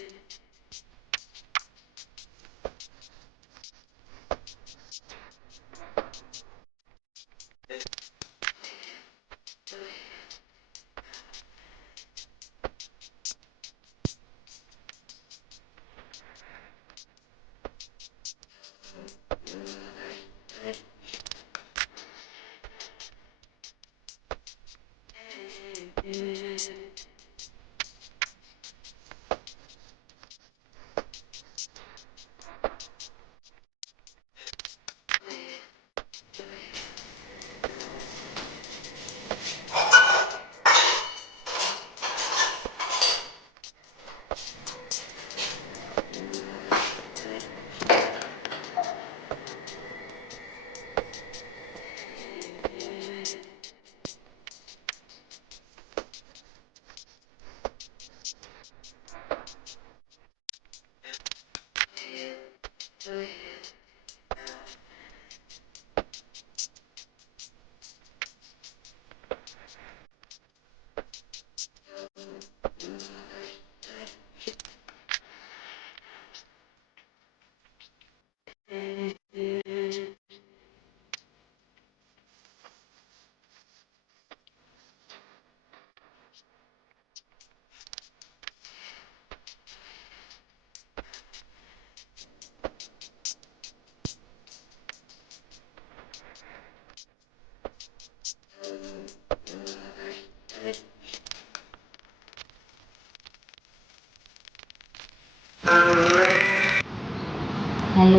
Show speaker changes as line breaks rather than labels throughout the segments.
is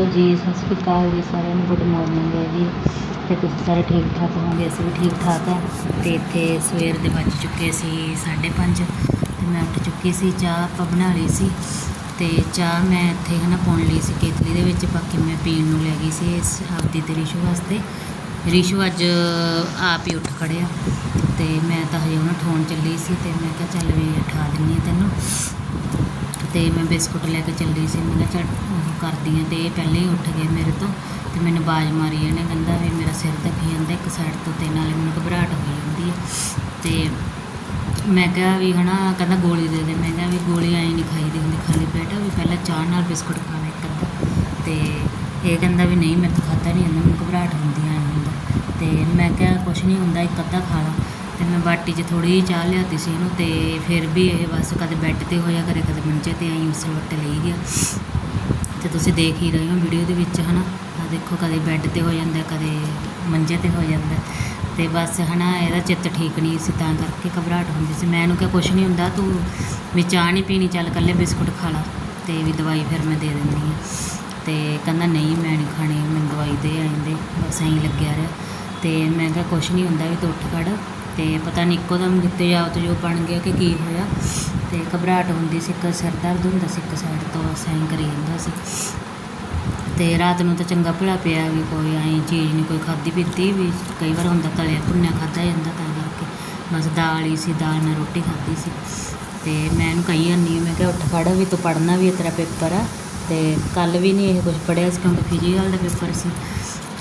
hello ਜੀ, ਸਤਿ ਸ਼੍ਰੀ ਅਕਾਲ ਜੀ, ਸਾਰਿਆਂ ਨੂੰ ਗੁੱਡ ਮੋਰਨਿੰਗ ਹੈ ਜੀ। ਤੇ ਤੁਸੀਂ ਸਾਰੇ ਠੀਕ ਠਾਕ ਹੋਵੋਗੇ? ਅਸੀਂ ਵੀ ਠੀਕ ਠਾਕ ਹਾਂ। ਤੇ ਇੱਥੇ ਸਵੇਰ ਦੇ ਵੱਜ ਚੁੱਕੇ ਸੀ 5:30 ਤੇ ਮੈਂ ਉੱਠ ਚੁੱਕੀ ਸੀ, ਚਾਹ ਆਪਾਂ ਬਣਾ ਲਈ ਸੀ। ਤੇ ਚਾਹ ਮੈਂ ਇੱਥੇ ਹੈ ਨਾ ਪੁਣ ਲਈ ਸੀ, ਕੇਤਲੀ ਦੇ ਵਿੱਚ। ਬਾਕੀ ਮੈਂ ਪੀਣ ਨੂੰ ਲੈ ਗਈ ਸੀ ਇਸ ਆਪਦੀ ਤੇ ਵਾਸਤੇ। ਰਿਸ਼ੂ ਅੱਜ ਆਪ ਹੀ ਉੱਠ ਖੜਿਆ ਤੇ ਮੈਂ ਤਾਂ ਹਜੇ ਉਹਨੂੰ ਠਾਉਣ ਚੱਲੀ ਸੀ ਤੇ ਮੈਂ ਕਿਹਾ ਚੱਲ ਵੀ ਉਠਾ ਦਿੰਨੀ ਤੈਨੂੰ। ਤੇ ਮੈਂ ਬਿਸਕੁਟ ਲੈ ਕੇ ਚੱਲੀ ਸੀ, ਮੈਂ ਕਿਹਾ ਚੱਲ ਕਰਦੀ ਹਾਂ ਤੇ ਇਹ ਪਹਿਲਾਂ ਹੀ ਉੱਠ ਗਏ ਮੇਰੇ ਤੋਂ ਤੇ ਮੈਨੂੰ ਬਾਜ਼ ਮਾਰੀ ਇਹਨੇ ਕਹਿੰਦਾ ਵੀ ਮੇਰਾ ਸਿਰ ਦੁਖੀ ਜਾਂਦਾ ਇੱਕ ਸਾਈਡ ਤੋਂ ਤੇ ਨਾਲੇ ਮੈਨੂੰ ਘਬਰਾਹਟ ਹੋ ਜਾਂਦੀ ਹੈ। ਤੇ ਮੈਂ ਕਿਹਾ ਵੀ ਹਨਾ, ਕਹਿੰਦਾ ਗੋਲੀ ਦੇ ਦੇ, ਮੈਂ ਕਿਹਾ ਵੀ ਗੋਲੀ ਐਂ ਨਹੀਂ ਖਾਈ ਦੀ ਹੁੰਦੀ ਖਾਲੀ ਪੇਟ, ਵੀ ਪਹਿਲਾਂ ਚਾਹ ਨਾਲ ਬਿਸਕੁਟ ਖਾਣਾ ਇੱਕ ਅੱਧਾ। ਤੇ ਇਹ ਕਹਿੰਦਾ ਵੀ ਨਹੀਂ, ਮੇਰੇ ਤੋਂ ਖਾਧਾ ਨਹੀਂ ਜਾਂਦਾ, ਮੈਨੂੰ ਘਬਰਾਹਟ ਹੁੰਦੀ ਐਂ ਤੇ ਮੈਂ ਕਿਹਾ ਕੁਛ ਨਹੀਂ ਹੁੰਦਾ, ਇੱਕ ਅੱਧਾ ਖਾ ਲਾ। ਤੇ ਮੈਂ ਬਾਟੀ 'ਚ ਥੋੜ੍ਹੀ ਜਿਹੀ ਚਾਹ ਲਿਆਤੀ ਸੀ ਇਹਨੂੰ ਤੇ ਫਿਰ ਵੀ ਇਹ ਬਸ ਕਦੇ ਬੈੱਡ ਤੇ ਹੋਇਆ, ਕਦੇ ਕਦੇ ਮੰਜੇ ਤੇ ਆਈ, ਉਸ ਵੱਟ ਲਈ ਗਿਆ। ਤੇ ਤੁਸੀਂ ਦੇਖ ਹੀ ਰਹੇ ਹੋ ਵੀਡੀਓ ਦੇ ਵਿੱਚ, ਹਨਾ? ਆ ਦੇਖੋ ਕਦੇ ਬੈੱਡ ਤੇ ਹੋ ਜਾਂਦਾ, ਕਦੇ ਮੰਜੇ ਤੇ ਹੋ ਜਾਂਦਾ। ਤੇ ਬਸ, ਹਨਾ, ਇਹਦਾ ਚਿੱਤ ਠੀਕ ਨਹੀਂ ਸੀ, ਤਾਂ ਕਰਕੇ ਘਬਰਾਹਟ ਹੁੰਦੀ ਸੀ। ਮੈਂ ਇਹਨੂੰ ਕਿਹਾ ਕੁਛ ਨਹੀਂ ਹੁੰਦਾ, ਤੂੰ ਵੀ ਚਾਹ ਨਹੀਂ ਪੀਣੀ, ਚੱਲ ਕੱਲੇ ਬਿਸਕੁਟ ਖਾ ਲਾ ਤੇ ਵੀ ਦਵਾਈ ਫਿਰ ਮੈਂ ਦੇ ਦਿੰਦੀ ਹਾਂ। ਤੇ ਕਹਿੰਦਾ, ਨਹੀਂ, ਮੈਂ ਨਹੀਂ ਖਾਣੀ, ਮੈਨੂੰ ਦਵਾਈ ਦੇ ਆਂਦੇ ਬਸ ਐਂ ਲੱਗਿਆ ਰਿਹਾ। ਤੇ ਮੈਂ ਕਿਹਾ ਕੁਛ ਨਹੀਂ ਹੁੰਦਾ ਵੀ ਤੂੰ ਉੱਠ ਖੜ। ਤੇ ਪਤਾ ਨਹੀਂ ਇੱਕੋ ਦਮ ਕਿਤੇ ਜਾਓ ਤੇ ਜੋ ਬਣ ਗਿਆ ਕਿ ਕੀ ਹੋਇਆ। ਤੇ ਘਬਰਾਹਟ ਹੁੰਦੀ ਸੀ, ਇੱਕ ਸਿਰ ਦਰਦ ਹੁੰਦਾ ਸੀ, ਇੱਕ ਸਾਈਡ ਤੋਂ ਸਾਈਂ ਕਰੀ ਜਾਂਦਾ ਸੀ। ਤੇ ਰਾਤ ਨੂੰ ਤਾਂ ਚੰਗਾ ਭਲਾ ਪਿਆ ਵੀ ਕੋਈ ਐਂ ਚੀਜ਼ ਨਹੀਂ, ਕੋਈ ਖਾਦੀ ਪੀਤੀ ਵੀ। ਕਈ ਵਾਰ ਹੁੰਦਾ ਤਲਿਆ ਭੁੰਨਿਆ ਖਾਦਾ ਜਾਂਦਾ ਤਾਂ ਕਰਕੇ। ਬਸ ਦਾਲ ਹੀ ਸੀ, ਦਾਲ ਨਾਲ ਰੋਟੀ ਖਾਦੀ ਸੀ। ਤੇ ਮੈਂ ਇਹਨੂੰ ਕਹੀ ਜਾਂਦੀ ਹਾਂ, ਮੈਂ ਕਿਹਾ ਉੱਠ ਖੜ ਵੀ ਤੂੰ ਪੜ੍ਹਨਾ ਵੀ ਹੈ ਤੇਰਾ ਪੇਪਰ। ਆ ਤੇ ਕੱਲ ਵੀ ਨਹੀਂ ਇਹ ਕੁਝ ਪੜ੍ਹਿਆ ਸੀ ਕਿਉਂਕਿ ਫਿਜ਼ੀਕਲ ਦਾ ਪੇਪਰ ਸੀ।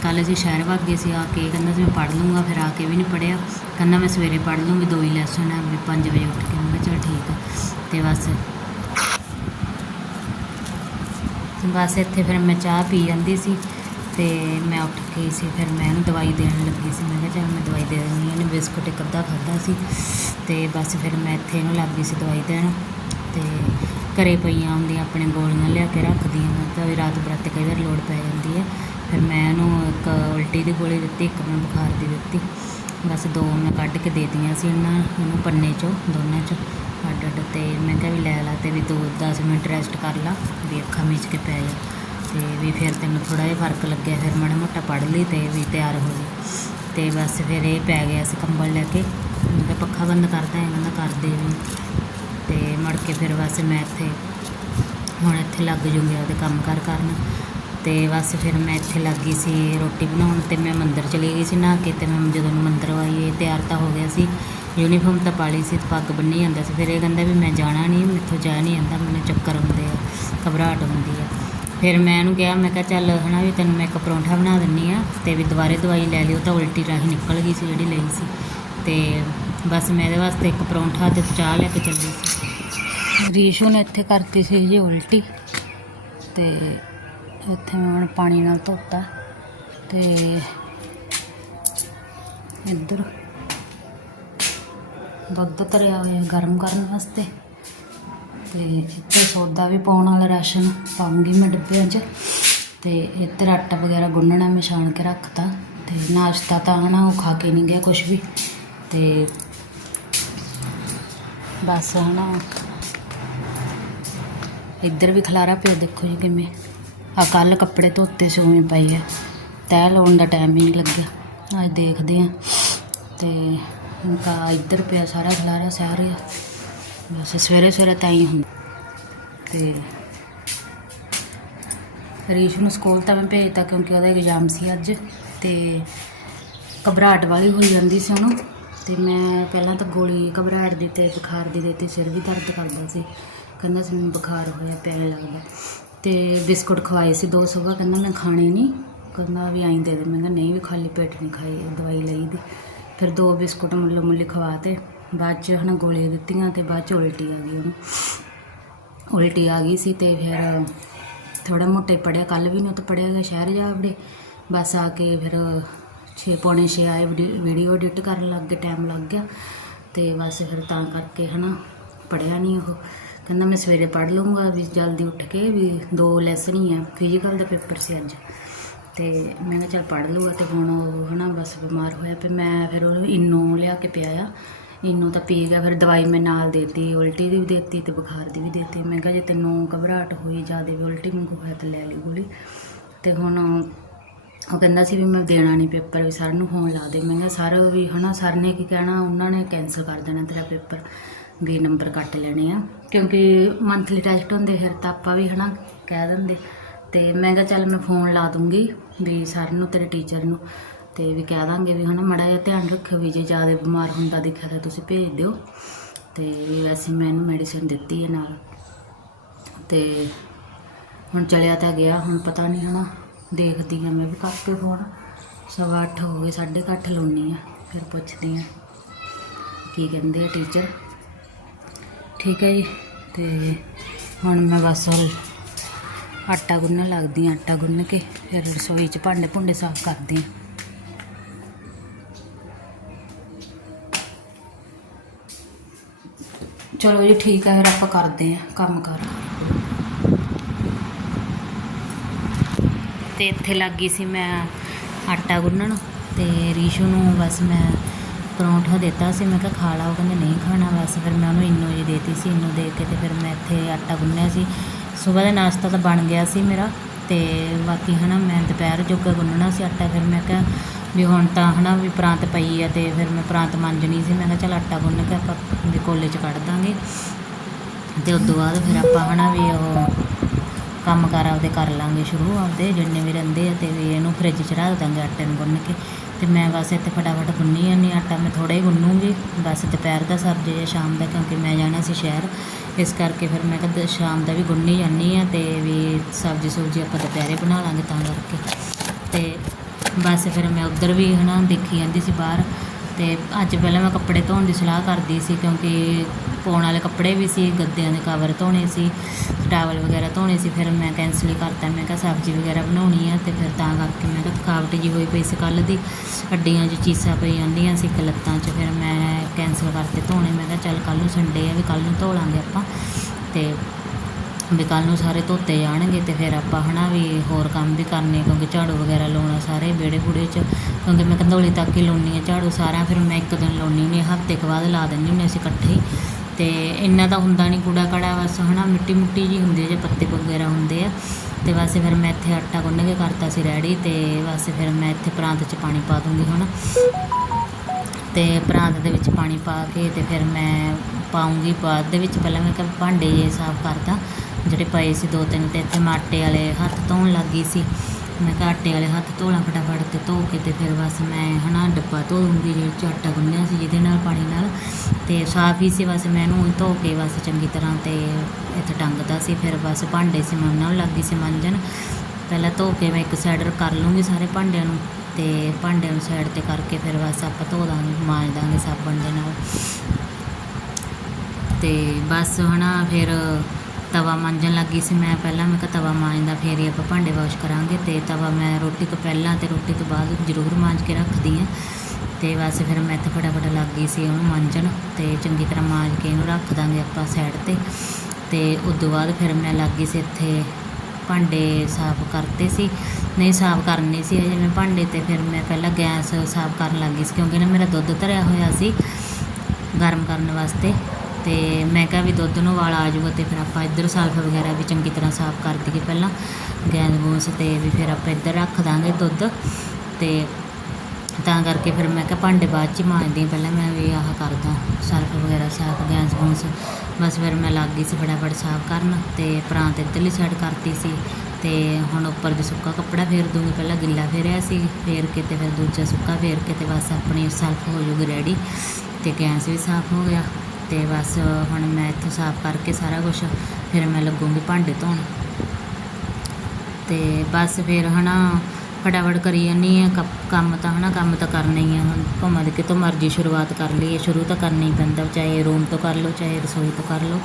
ਕੱਲ ਅਸੀਂ ਸ਼ਹਿਰ ਵਗ ਗਏ ਸੀ, ਆ ਕੇ ਕਹਿੰਦਾ ਸੀ ਮੈਂ ਪੜ੍ਹ ਲੂੰਗਾ ਫਿਰ ਆ ਕੇ ਵੀ ਨਹੀਂ ਪੜ੍ਹਿਆ। ਕਹਿੰਦਾ ਮੈਂ ਸਵੇਰੇ ਪੜ੍ਹ ਲੂੰਗੀ ਦੋ ਹੀ ਲੈਸਨ ਆ, ਵੀ 5 ਵਜੇ ਉੱਠ ਕੇ ਮੈਂ ਕਿਹਾ ਚਲ ਠੀਕ ਆ, ਤੇ ਬਸ। ਬਸ ਇੱਥੇ ਫਿਰ ਮੈਂ ਚਾਹ ਪੀ ਜਾਂਦੀ ਸੀ, ਤੇ ਮੈਂ ਉੱਠ ਕੇ ਸੀ, ਫਿਰ ਮੈਂ ਇਹਨੂੰ ਦਵਾਈ ਦੇਣ ਲੱਗੀ ਸੀ, ਮੈਂ ਕਿਹਾ ਚੱਲ ਮੈਂ ਦਵਾਈ ਦੇ ਦਿੰਦੀ ਹਾਂ, ਇਹਨੇ ਬਿਸਕੁਟ ਇੱਕ ਅੱਧਾ ਖਾਧਾ ਸੀ, ਤੇ ਬਸ ਫਿਰ ਮੈਂ ਇੱਥੇ ਇਹਨੂੰ ਲੱਗ ਗਈ ਸੀ ਦਵਾਈ ਦੇਣ, ਤੇ ਘਰੇ ਪਈਆਂ ਹੁੰਦੀਆਂ, ਆਪਣੇ ਗੋਲੀਆਂ ਲਿਆ ਕੇ ਰੱਖਦੀਆਂ, ਮੈਂ ਤਾਂ ਵੀ ਰਾਤ ਬਰਾਤੇ ਕਈ ਵਾਰ ਲੋੜ ਪੈ ਜਾਂਦੀ ਹੈ ਫਿਰ ਮੈਂ ਇਹਨੂੰ ਇੱਕ ਉਲਟੀ ਦੀ ਗੋਲੀ ਦਿੱਤੀ, ਇੱਕ ਮੈਂ ਬੁਖਾਰ ਦੀ ਦਿੱਤੀ। ਬਸ ਦੋ ਮੈਂ ਕੱਢ ਕੇ ਦੇ ਦਿੱਤੀਆਂ ਸੀ ਇਹਨਾਂ ਇਹਨੂੰ ਪੰਨੇ 'ਚੋਂ, ਦੋਨਾਂ 'ਚੋਂ। ਅੱਡ ਅੱਡ ਤੇ ਮੈਂ ਕਿਹਾ ਵੀ ਲੈ ਲਾ ਤੇ ਵੀ ਦੋ 10 ਮਿੰਟ ਰੈਸਟ ਕਰ ਲਾ, ਵੀ ਅੱਖਾਂ ਮੀਚ ਕੇ ਪੈ ਜਾ। ਤੇ ਵੀ ਫਿਰ ਤੈਨੂੰ ਥੋੜਾ ਜਿਹਾ ਫ਼ਰਕ ਲੱਗਿਆ, ਫਿਰ ਮਾੜਾ ਮੋਟਾ ਪੜ੍ਹ ਲਈ ਤੇ ਵੀ ਤਿਆਰ ਹੋ ਗਈ ਤੇ ਬਸ ਫਿਰ ਇਹ ਪੈ ਗਿਆ ਸੀ ਕੰਬਲ ਲੈ ਕੇ। ਮੈਂ ਪੱਖਾ ਬੰਦ ਕਰਦਾ, ਇਹਨਾਂ ਦਾ ਕਰਦੇ ਵੀ ਤੇ ਮੁੜ ਕੇ ਫਿਰ ਬਸ ਮੈਂ ਇੱਥੇ, ਹੁਣ ਇੱਥੇ ਲੱਗ ਜੂੰਗੀ ਆਪਦੇ ਕੰਮ ਕਾਰ ਕਰਨ। ਤੇ ਬਸ ਫਿਰ ਮੈਂ ਇੱਥੇ ਲੱਗ ਗਈ ਸੀ ਰੋਟੀ ਬਣਾਉਣ ਤੇ ਮੈਂ ਮੰਦਰ ਚਲੀ ਗਈ ਸੀ ਨਹਾ ਕੇ ਤੇ ਮੈਂ ਜਦੋਂ ਮੰਦਰ ਆਈ ਤਿਆਰ ਤਾਂ ਹੋ ਗਿਆ ਸੀ। ਯੂਨੀਫਾਰਮ ਤਾਂ ਪਾ ਲਈ ਸੀ ਤੇ ਪੱਗ ਬੰਨੀ ਜਾਂਦਾ ਸੀ। ਫਿਰ ਇਹ ਕਹਿੰਦਾ ਵੀ ਮੈਂ ਜਾਣਾ ਨਹੀਂ, ਮੈਥੋਂ ਜਾ ਨਹੀਂ ਜਾਂਦਾ ਮੈਨੂੰ ਚੱਕਰ ਆਉਂਦੇ ਆ, ਘਬਰਾਹਟ ਹੁੰਦੀ ਆ। ਫਿਰ ਮੈਂ ਇਹਨੂੰ ਕਿਹਾ, ਮੈਂ ਕਿਹਾ ਚੱਲ ਹਨਾ ਵੀ ਤੈਨੂੰ ਮੈਂ ਇੱਕ ਪਰੌਂਠਾ ਬਣਾ ਦਿੰਨੀ ਆ ਤੇ ਵੀ ਦੁਬਾਰੇ ਦਵਾਈ ਲੈ ਲਿਓ, ਤਾਂ ਉਲਟੀ ਰਾਹੀਂ ਨਿਕਲ ਗਈ ਸੀ ਜਿਹੜੀ ਲਈ ਸੀ। ਤੇ ਬਸ ਮੈਂ ਇਹਦੇ ਵਾਸਤੇ ਇੱਕ ਪਰੌਂਠਾ ਤੇ ਚਾਹ ਲੈ ਕੇ ਚੱਲੀ ਸੀ। ਰੀਸ਼ੂ ਨੇ ਇੱਥੇ ਕਰਤੀ ਸੀ ਜੀ ਉਲਟੀ ਤੇ ਇੱਥੇ ਮੈਂ ਹੁਣ ਪਾਣੀ ਨਾਲ ਧੋਤਾ ਤੇ ਇੱਧਰ ਦੁੱਧ ਧਰਿਆ ਹੋਇਆ ਗਰਮ ਕਰਨ ਵਾਸਤੇ ਤੇ ਇੱਥੇ ਸੌਦਾ ਵੀ ਪਾਉਣ ਵਾਲਾ ਰਾਸ਼ਨ ਪਾਉਂਗੀ ਮੈਂ ਡੱਬਿਆਂ 'ਚ ਤੇ ਇੱਧਰ ਆਟਾ ਵਗੈਰਾ ਗੁੰਨਣਾ ਮੈਂ ਛਾਣ ਕੇ ਰੱਖਤਾ ਤੇ ਨਾਸ਼ਤਾ ਤਾਂ ਹਨਾ ਉਹ ਖਾ ਕੇ ਨਹੀਂ ਗਿਆ ਕੁਝ ਵੀ ਤੇ ਬਸ ਹਨਾ ਇੱਧਰ ਵੀ ਖਲਾਰਾ ਪਿਆ, ਦੇਖੋ ਜੀ ਕਿਵੇਂ ਆ ਕੱਲ ਕੱਪੜੇ ਧੋਤੇ ਸੀ ਉਵੇਂ ਪਏ ਆ। ਤੈਅ ਲਾਉਣ ਦਾ ਟਾਈਮ ਹੀ ਨਹੀਂ ਲੱਗਿਆ। ਅੱਜ ਦੇਖਦੇ ਆ ਤੇ ਹੁਣ ਇੱਧਰ ਪਿਆ ਸਾਰਾ ਖਲਾਰਾ ਸਾਰੇ ਬਸ ਸਵੇਰੇ ਸਵੇਰੇ ਤਾਂ ਹੀ ਹੁੰਦਾ। ਤੇ ਰੀਸ਼ ਨੂੰ ਸਕੂਲ ਤਾਂ ਮੈਂ ਭੇਜਤਾ ਕਿਉਂਕਿ ਉਹਦਾ ਐਗਜ਼ਾਮ ਸੀ ਅੱਜ। ਤੇ ਘਬਰਾਹਟ ਵਾਲੀ ਹੋਈ ਜਾਂਦੀ ਸੀ ਉਹਨੂੰ। ਤੇ ਮੈਂ ਪਹਿਲਾਂ ਤਾਂ ਗੋਲੀ ਘਬਰਾਹਟ ਦੀ ਤੇ ਬੁਖਾਰ ਦੀ ਦਿੱਤੀ ਸਿਰ ਵੀ ਦਰਦ ਕਰਦਾ ਸੀ। ਕਹਿੰਦਾ ਸੀ ਮੈਨੂੰ ਬੁਖਾਰ ਹੋਇਆ, ਪਿਆ ਲੱਗਦਾ। ਤੇ ਬਿਸਕੁਟ ਖਵਾਏ ਸੀ, ਦੋ ਸੁਬਾ ਕਹਿੰਦਾ ਮੈਂ ਖਾਣੇ ਨਹੀਂ ਕਹਿੰਦਾ ਵੀ ਆਈ ਦੇ ਦੇ। ਮੈਂ ਕਿਹਾ ਨਹੀਂ ਵੀ ਖਾਲੀ ਪੇਟ ਨਹੀਂ ਖਾਈ, ਦਵਾਈ ਲਈ ਦੀ। ਫਿਰ ਦੋ ਬਿਸਕੁਟ ਮੁੱਲ ਮੁੱਲੀ ਖਵਾਤੇ ਬਾਅਦ ਚ ਹਨਾ ਗੋਲੀਆਂ ਦਿੱਤੀਆਂ ਤੇ ਬਾਅਦ ਚ ਉਲਟੀ ਆ ਗਈ ਉਹਨੂੰ। ਉਲਟੀ ਆ ਗਈ ਸੀ ਤੇ ਫਿਰ ਥੋੜਾ ਮੋਟੇ ਪੜਿਆ ਕੱਲ ਵੀ ਨੂੰ ਤਾਂ ਪੜਿਆ ਗਿਆ ਸ਼ਹਿਰ ਜਾ ਵੜੇ ਬਸ ਆ ਕੇ ਫਿਰ 6 ਪੌਣੇ 6 ਆਏ ਵੀਡੀਓ ਐਡਿਟ ਕਰਨ ਲੱਗ ਗਏ ਟਾਈਮ ਲੱਗ ਗਿਆ। ਤੇ ਬਸ ਫਿਰ ਤਾਂ ਕਰਕੇ ਹਨਾ ਪੜਿਆ ਨਹੀਂ ਉਹ। ਕਹਿੰਦਾ ਮੈਂ ਸਵੇਰੇ ਪੜ੍ਹ ਲੂੰਗਾ ਵੀ ਜਲਦੀ ਉੱਠ ਕੇ ਵੀ ਦੋ ਲੈਸਨ ਹੀ ਆ ਫਿਜ਼ੀਕਲ ਦਾ ਪੇਪਰ ਸੀ ਅੱਜ। ਤੇ ਮੈਂ ਕਿਹਾ ਚੱਲ ਪੜ੍ਹ ਲੂਗਾ ਤੇ ਹੁਣ ਉਹ ਹਨਾ ਬਸ ਬਿਮਾਰ ਹੋਇਆ ਤੇ ਮੈਂ ਫਿਰ ਉਹਨੂੰ ਇਨੋ ਲਿਆ ਕੇ ਪਿਆਇਆ। ਇਨੋ ਤਾਂ ਪੀ ਗਿਆ, ਫਿਰ ਦਵਾਈ ਮੈਂ ਨਾਲ ਦੇਤੀ, ਉਲਟੀ ਦੀ ਵੀ ਦੇਤੀ ਤੇ ਬੁਖਾਰ ਦੀ ਵੀ ਦੇਤੀ। ਮੈਂ ਕਿਹਾ ਜੇ ਤੈਨੂੰ ਘਬਰਾਹਟ ਹੋਈ ਜ਼ਿਆਦਾ ਵੀ ਉਲਟੀ ਮੰਗੂ ਹੋਇਆ ਤਾਂ ਲੈ ਲਈ ਗੋਲੀ। ਤੇ ਹੁਣ ਉਹ ਕਹਿੰਦਾ ਸੀ ਵੀ ਮੈਂ ਦੇਣਾ ਨਹੀਂ ਪੇਪਰ, ਵੀ ਸਰ ਨੂੰ ਫੋਨ ਲਾ ਦੇ। ਮੈਂ ਕਿਹਾ ਸਰ ਵੀ ਹਨਾ, ਸਰ ਨੇ ਕੀ ਕਹਿਣਾ, ਉਹਨਾਂ ਨੇ ਕੈਨਸਲ ਕਰ ਦੇਣਾ ਤੇਰਾ ਪੇਪਰ। ਵੀ ਨੰਬਰ ਕੱਟ ਲੈਣੇ ਆ। ਕਿਉਂਕਿ ਮੰਥਲੀ ਟੈਸਟ ਹੁੰਦੇ, ਫਿਰ ਤਾਂ ਆਪਾਂ ਵੀ ਹਨਾ ਕਹਿ ਦਿੰਦੇ। ਤੇ ਮੈਂ ਕਿਹਾ ਚੱਲ ਮੈਂ ਫੋਨ ਲਾ ਦੂੰਗੀ ਵੀ ਸਰ ਨੂੰ, ਤੇਰੇ ਟੀਚਰ ਨੂੰ। ਤੇ ਵੀ ਕਹਿ ਦਾਂਗੇ ਵੀ ਹਨਾ, ਮੜਾ ਜਿਹਾ ਧਿਆਨ ਰੱਖਿਓ ਵੀ ਜੇ ਜ਼ਿਆਦਾ ਬਿਮਾਰ ਹੁੰਦਾ ਦਿਖਿਆ ਤਾਂ ਤੁਸੀਂ ਭੇਜ ਦਿਓ। ਤੇ ਵੈਸੇ ਮੈਂ ਇਹਨੂੰ ਮੈਡੀਸਿਨ ਦਿੱਤੀ ਹੈ ਨਾਲ। ਤੇ ਹੁਣ ਚਲਿਆ ਤਾਂ ਗਿਆ, ਹੁਣ ਪਤਾ ਨਹੀਂ ਹਨਾ, ਦੇਖਦੀ ਆ ਮੈਂ ਵੀ ਕਰਕੇ ਫੋਨ ਸਵਾ ਅੱਠ ਹੋ ਗਏ, ਸਾਢੇ ਕੁ ਅੱਠ ਲਾਉਣੀ ਆ ਫਿਰ ਪੁੱਛਦੀ ਆ ਕੀ ਕਹਿੰਦੇ ਆ ਟੀਚਰ ਠੀਕ ਹੈ ਜੀ। ਤੇ ਹੁਣ ਮੈਂ ਬਸ ਹੁਣ ਆਟਾ ਗੁੰਨਣ ਲੱਗਦੀ ਆ ਆਟਾ ਗੁੰਨ ਕੇ ਫਿਰ ਰਸੋਈ 'ਚ ਭਾਂਡੇ ਭੁੰਡੇ ਸਾਫ਼ ਕਰਦੀ ਆ ਚਲੋ ਜੀ, ਠੀਕ ਹੈ, ਫਿਰ ਆਪਾਂ ਕਰਦੇ ਆ ਕੰਮ ਕਰ। ਤੇ ਇੱਥੇ ਲੱਗੀ ਸੀ ਮੈਂ ਆਟਾ ਗੁੰਨਣ ਤੇ ਰੀਸ਼ੂ ਨੂੰ ਬਸ ਮੈਂ ਪਰੌਂਠਾ ਦਿੱਤਾ ਸੀ, ਮੈਂ ਕਿਹਾ ਖਾ ਲਾ, ਉਹ ਕਹਿੰਦੇ ਨਹੀਂ ਖਾਣਾ ਬਸ, ਫਿਰ ਮੈਂ ਉਹਨੂੰ ਇਨੋ ਜੀ ਦੇਤੀ ਸੀ, ਇਨੋ ਦੇ ਕੇ ਤੇ ਫਿਰ ਮੈਂ ਇੱਥੇ ਆਟਾ ਗੁੰਨਿਆ ਸੀ। ਸਵੇਰ ਦਾ ਨਾਸ਼ਤਾ ਤਾਂ ਬਣ ਗਿਆ ਸੀ ਮੇਰਾ ਤੇ ਬਾਕੀ ਹਨਾ ਮੈਂ ਦੁਪਹਿਰ ਜੋਗਾ ਗੁੰਨਣਾ ਸੀ ਆਟਾ, ਫਿਰ ਮੈਂ ਕਿਹਾ ਵੀ ਹੁਣ ਤਾਂ ਹਨਾ ਵੀ ਪ੍ਰਾਂਤ ਪਈ ਆ ਤੇ ਫਿਰ ਮੈਂ ਪ੍ਰਾਂਤ ਮੰਜਣੀ ਸੀ, ਮੈਂ ਕਿਹਾ ਚੱਲ ਆਟਾ ਗੁੰਨ ਕੇ ਆਪਾਂ ਵੀ ਕੋਲੇ 'ਚ ਕੱਢ ਦਾਂਗੇ। ਤੇ ਉਸ ਤੋਂ ਬਾਅਦ ਫਿਰ ਆਪਾਂ ਹਨਾ ਵੀ ਉਹ ਕੰਮ ਕਾਰ ਆਪਦੇ ਕਰ ਲਾਂਗੇ ਸ਼ੁਰੂ, ਆਪਦੇ ਜਿੰਨੇ ਵੀ ਰਹਿੰਦੇ ਆ ਤੇ ਵੀ ਇਹਨੂੰ ਫ੍ਰਿਜ 'ਚ ਰੱਖ ਦਾਂਗੇ ਆਟੇ ਨੂੰ ਗੁੰਨ ਕੇ। ਤੇ ਮੈਂ ਬਸ ਇੱਥੇ ਫਟਾਫਟ ਗੁੰਨੀ ਜਾਂਦੀ ਆਟਾ ਮੈਂ ਥੋੜਾ ਹੀ ਗੁੰਨੂੰਗੀ। ਬਸ ਦੁਪਹਿਰ ਦਾ ਸਬਜ਼ੀ ਜਾਂ ਸ਼ਾਮ ਦਾ, ਕਿਉਂਕਿ ਮੈਂ ਜਾਣਾ ਸੀ ਸ਼ਹਿਰ। ਇਸ ਕਰਕੇ ਫਿਰ ਮੈਂ ਕਿਹਾ ਸ਼ਾਮ ਦਾ ਵੀ ਗੁੰਨੀ ਜਾਂਦੀ ਆ ਤੇ ਵੀ ਸਬਜ਼ੀ ਸੁਬਜ਼ੀ ਆਪਾਂ ਦੁਪਹਿਰੇ ਬਣਾ ਲਾਂਗੇ ਤਾਂ ਕਰਕੇ। ਤੇ ਬਸ ਫਿਰ ਮੈਂ ਉੱਧਰ ਵੀ ਹਨਾ ਦੇਖੀ ਜਾਂਦੀ ਸੀ ਬਾਹਰ। ਅਤੇ ਅੱਜ ਪਹਿਲਾਂ ਮੈਂ ਕੱਪੜੇ ਧੋਣ ਦੀ ਸਲਾਹ ਕਰਦੀ ਸੀ ਕਿਉਂਕਿ ਪਾਉਣ ਵਾਲੇ ਕੱਪੜੇ ਵੀ ਸੀ, ਗੱਦਿਆਂ ਦੇ ਕਵਰ ਧੋਣੇ ਸੀ ਟਾਵਲ ਵਗੈਰਾ ਧੋਣੇ ਸੀ, ਫਿਰ ਮੈਂ ਕੈਂਸਲ ਹੀ ਕਰਤਾ। ਮੈਂ ਕਿਹਾ ਸਬਜ਼ੀ ਵਗੈਰਾ ਬਣਾਉਣੀ ਆ ਤੇ ਫਿਰ ਤਾਂ ਕਰਕੇ ਮੈਂ ਕਿਹਾ ਥਕਾਵਟ ਜੀ ਹੋਈ ਪਈ ਸੀ ਕੱਲ ਦੀ। ਹੱਡੀਆਂ 'ਚ ਚੀਸਾਂ ਪਈ ਜਾਂਦੀਆਂ ਸੀ ਇੱਕ ਲੱਤਾਂ 'ਚ, ਫਿਰ ਮੈਂ ਕੈਂਸਲ ਕਰਤੇ ਧੋਣੇ। ਮੈਂ ਕਿਹਾ ਚੱਲ ਕੱਲ ਨੂੰ ਸੰਡੇ ਆ, ਵੀ ਕੱਲ ਨੂੰ ਧੋ ਲਾਂਗੇ ਆਪਾਂ। ਤੇ ਵੀ ਕੱਲ੍ਹ ਨੂੰ ਸਾਰੇ ਧੋਤੇ ਜਾਣਗੇ ਅਤੇ ਫਿਰ ਆਪਾਂ ਹੈ ਨਾ ਵੀ ਹੋਰ ਕੰਮ ਵੀ ਕਰਨੇ ਕਿਉਂਕਿ ਝਾੜੂ ਵਗੈਰਾ ਲਾਉਣਾ ਸਾਰੇ ਵਿਹੜੇ ਬੁੜੇ 'ਚ, ਕਿਉਂਕਿ ਮੈਂ ਕੰਧੋਲੀ ਤੱਕ ਹੀ ਲਾਉਂਦੀ ਹਾਂ ਝਾੜੂ ਸਾਰਾ ਫਿਰ ਮੈਂ ਇੱਕ ਦਿਨ ਲਾਉਣੀ ਨਹੀਂ ਹਫ਼ਤੇ ਕੁ ਬਾਅਦ ਲਾ ਦਿੰਦੀ ਹੁੰਦੀ ਅਸੀਂ ਇਕੱਠੇ ਹੀ। ਤੇ ਇੰਨਾ ਤਾਂ ਹੁੰਦਾ ਨਹੀਂ ਕੂੜਾ ਕੜਾ, ਬਸ ਹੈ ਨਾ ਮਿੱਟੀ ਮੁੱਟੀ ਜੀ ਹੁੰਦੀ ਹੈ, ਜੇ ਪੱਤੇ ਵਗੈਰਾ ਹੁੰਦੇ ਆ। ਅਤੇ ਬਸ ਫਿਰ ਮੈਂ ਇੱਥੇ ਆਟਾ ਗੁੰਨ ਕੇ ਕਰਤਾ ਸੀ ਰੈਡੀ ਅਤੇ ਬਸ ਫਿਰ ਮੈਂ ਇੱਥੇ ਪ੍ਰਾਂਤ 'ਚ ਪਾਣੀ ਪਾ ਦੂੰਗੀ ਹੁਣ। ਤੇ ਪ੍ਰਾਂਤ ਦੇ ਵਿੱਚ ਪਾਣੀ ਪਾ ਕੇ ਤੇ ਫਿਰ ਮੈਂ ਪਾਉਂਗੀ, ਬਾਅਦ ਦੇ ਵਿੱਚ ਪਹਿਲਾਂ ਮੈਂ ਭਾਂਡੇ ਜੇ ਸਾਫ਼ ਕਰਦਾ। ਜਿਹੜੇ ਪਏ ਸੀ ਦੋ ਤਿੰਨ ਤੇ ਇੱਥੇ ਮੈਂ ਆਟੇ ਵਾਲੇ ਹੱਥ ਧੋਣ ਲੱਗੀ ਸੀ। ਮੈਂ ਕਿਹਾ ਆਟੇ ਵਾਲੇ ਹੱਥ ਧੋਲਾਂ ਫਟਾਫਟ ਤੇ ਧੋ ਕੇ ਤੇ ਫਿਰ ਬਸ ਮੈਂ ਹਨਾ ਡੱਬਾ ਧੋ ਦੂੰਗੀ ਜਿਹੜੇ 'ਚ ਆਟਾ ਗੁੰਨਿਆ ਸੀ ਜਿਹਦੇ ਨਾਲ ਪਾਣੀ ਨਾਲ। ਤੇ ਸਾਫ਼ ਹੀ ਸੀ, ਬਸ ਮੈਂ ਇਹਨੂੰ ਧੋ ਕੇ ਬਸ ਚੰਗੀ ਤਰ੍ਹਾਂ ਤੇ ਇੱਥੇ ਟੰਗਦਾ ਸੀ। ਫਿਰ ਬਸ ਭਾਂਡੇ ਸੀ ਮੈਂ ਉਹਨਾਂ ਨੂੰ ਲੱਗੀ ਸੀ ਮਾਂਜਣ। ਪਹਿਲਾਂ ਧੋ ਕੇ ਮੈਂ ਇੱਕ ਸਾਈਡ ਕਰ ਲੂੰਗੀ ਸਾਰੇ ਭਾਂਡਿਆਂ ਨੂੰ ਤੇ ਭਾਂਡਿਆਂ ਨੂੰ ਸਾਈਡ ਤੇ ਕਰਕੇ ਫਿਰ ਬਸ ਆਪਾਂ ਧੋ ਦਾਂਗੇ, ਮਾਂਜ ਦਾਂਗੇ ਸਾਬਣ ਦੇ ਨਾਲ। ਤੇ ਬਸ ਹਨਾ ਫਿਰ ਤਵਾ ਮਾਂਜਣ ਲੱਗੀ ਸੀ ਮੈਂ ਪਹਿਲਾਂ, ਮੈਂ ਕਿਹਾ ਤਵਾ ਮਾਂਜਦਾ, ਫਿਰ ਹੀ ਆਪਾਂ ਭਾਂਡੇ ਵਾਸ਼ ਕਰਾਂਗੇ ਤੇ ਤਵਾ ਮੈਂ ਰੋਟੀ ਤੋਂ ਪਹਿਲਾਂ ਤੇ ਰੋਟੀ ਤੋਂ ਬਾਅਦ ਜ਼ਰੂਰ ਮਾਂਜ ਕੇ ਰੱਖਦੀ ਆ ਤੇ ਬਸ ਫਿਰ ਮੈਂ ਇੱਥੇ ਫਟਾਫਟ ਲੱਗ ਗਈ ਸੀ ਉਹਨੂੰ ਮਾਂਜਣ ਤੇ ਚੰਗੀ ਤਰ੍ਹਾਂ ਮਾਂਜ ਕੇ ਇਹਨੂੰ ਰੱਖ ਦਾਂਗੇ ਆਪਾਂ ਸਾਈਡ ਤੇ। ਤੇ ਉਸ ਤੋਂ ਬਾਅਦ ਫਿਰ ਮੈਂ ਲੱਗ ਗਈ ਸੀ ਇੱਥੇ ਭਾਂਡੇ ਸਾਫ਼ ਕਰਤੇ ਸੀ। ਨਹੀਂ ਸਾਫ਼ ਕਰਨੇ ਸੀ ਅਜੇ ਮੈਂ ਭਾਂਡੇ ਤੇ, ਫਿਰ ਮੈਂ ਪਹਿਲਾਂ ਗੈਸ ਸਾਫ਼ ਕਰਨ ਲੱਗ ਗਈ ਸੀ ਕਿਉਂਕਿ ਨਾ ਮੇਰਾ ਦੁੱਧ ਧਰਿਆ ਹੋਇਆ ਸੀ ਗਰਮ ਕਰਨ ਵਾਸਤੇ। ਤੇ ਮੈਂ ਕਿਹਾ ਵੀ ਦੁੱਧ ਨੂੰ ਵਾਲਾ ਆ ਜਾਊਗਾ ਤੇ ਫਿਰ ਆਪਾਂ ਇੱਧਰ ਸਲਫ ਵਗੈਰਾ ਵੀ ਚੰਗੀ ਤਰ੍ਹਾਂ ਸਾਫ਼ ਕਰ ਦਈਏ ਪਹਿਲਾਂ, ਗੈਸ ਗੂਸ ਤੇ ਵੀ ਫਿਰ ਆਪਾਂ ਇੱਧਰ ਰੱਖ ਦਾਂਗੇ ਦੁੱਧ ਤੇ ਤਾਂ ਕਰਕੇ ਫਿਰ ਮੈਂ ਕਿਹਾ ਭਾਂਡੇ ਬਾਅਦ ਚ ਹੀ ਮਾਂਜਦੀ ਪਹਿਲਾਂ, ਮੈਂ ਵੀ ਆਹ ਕਰਦਾ ਸਲਫ ਵਗੈਰਾ ਸਾਫ਼, ਗੈਸ ਗੂਸ, ਬਸ ਫਿਰ ਮੈਂ ਲੱਗ ਗਈ ਸੀ ਫਟਾਫਟ ਸਾਫ਼ ਕਰਨ ਤੇ ਪ੍ਰਾਂਤ ਇੱਧਰਲੀ ਸਾਈਡ ਕਰਤੀ ਸੀ ਤੇ ਹੁਣ ਉੱਪਰ ਦੀ ਸੁੱਕਾ ਕੱਪੜਾ ਫੇਰ ਦੂੰਗੀ, ਪਹਿਲਾਂ ਗਿੱਲਾ ਫੇਰਿਆ ਸੀ, ਫੇਰ ਕੇ ਤੇ ਫਿਰ ਦੂਜਾ ਸੁੱਕਾ, ਫੇਰ ਕੇ ਤੇ ਬਸ ਆਪਣੀ ਸੈਲਫ ਹੋ ਜੂਗੀ ਰੈਡੀ ਤੇ ਗੈਸ ਵੀ ਸਾਫ਼ ਹੋ ਗਿਆ। ਅਤੇ ਬਸ ਹੁਣ ਮੈਂ ਇੱਥੋਂ ਸਾਫ਼ ਕਰਕੇ ਸਾਰਾ ਕੁਝ ਫਿਰ ਮੈਂ ਲੱਗੂੰਗੀ ਭਾਂਡੇ ਧੋਣ। ਅਤੇ ਬਸ ਫਿਰ ਹਨਾ ਫਟਾਫਟ ਕਰੀ ਜਾਂਦੀ ਆ, ਕੱਪ- ਕੰਮ ਤਾਂ ਹਨਾ ਕੰਮ ਤਾਂ ਕਰਨਾ ਹੀ ਆ ਹੁਣ, ਭਾਵੇਂ ਕਿਤੋਂ ਮਰਜ਼ੀ ਸ਼ੁਰੂਆਤ ਕਰ ਲਈਏ, ਸ਼ੁਰੂ ਤਾਂ ਕਰਨਾ ਹੀ ਪੈਂਦਾ, ਚਾਹੇ ਰੂਮ ਤੋਂ ਕਰ ਲਓ, ਚਾਹੇ ਰਸੋਈ ਤੋਂ ਕਰ ਲਓ।